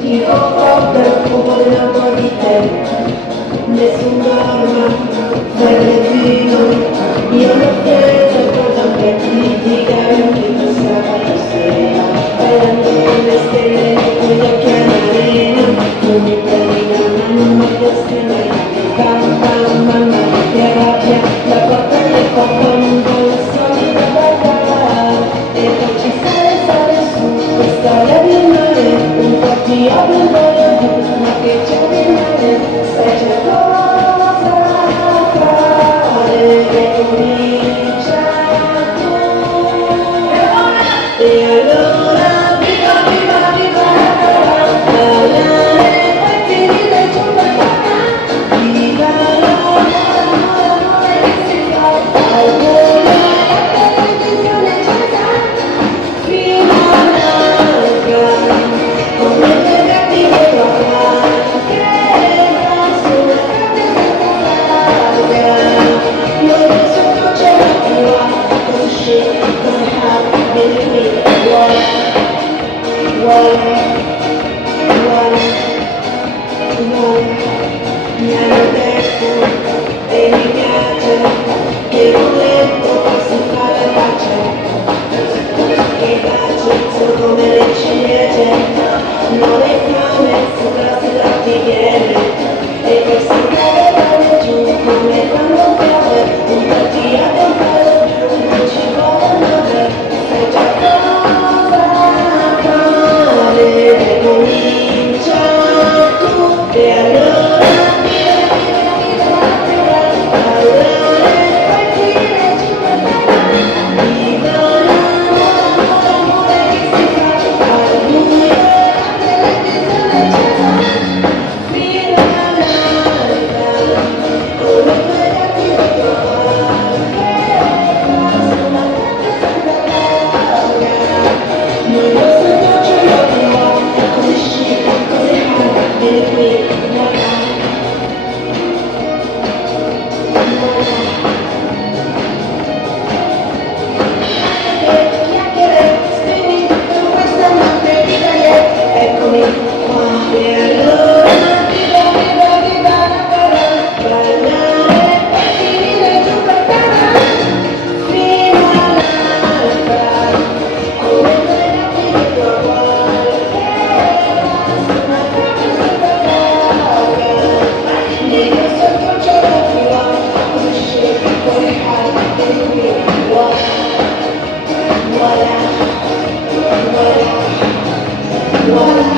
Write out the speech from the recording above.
tiro forte il fuoco della tua vita, nessun dorma, freddino, io lo vedo cosa per litigare che passava la sera, erano le stelle con gli occhi all'arena, non mi prendi la mano ma ti ostini, mamma che rabbia, la porta del corpo non vuole solita guardare, e poi ci sale su questa via di mare, un po' ti apre un po' di più, ma che c'è di mare, sai c'è cosa fare, e comincia tu, e allora viva, viva, viva, ballare, poi finire giù per terra, viva l'amore che si fa, al volo, la televisione accesa, fino all'alba, come le cattive papà, che va sulla carne larga, io adesso c'è la tua, così, come happy me, voilà, voilà, voilà, voilà, mi hanno detto e mi piace che non letto si fa la pace, che i baci sono come le ciliegie, non le fiamme sopra se la ti viene, e poi si cade giù come quando piove, un po' ti accompagna giù, non ci vuole male, sai già cosa fare, e comincia tu, e allora voilà, voilà, voilà.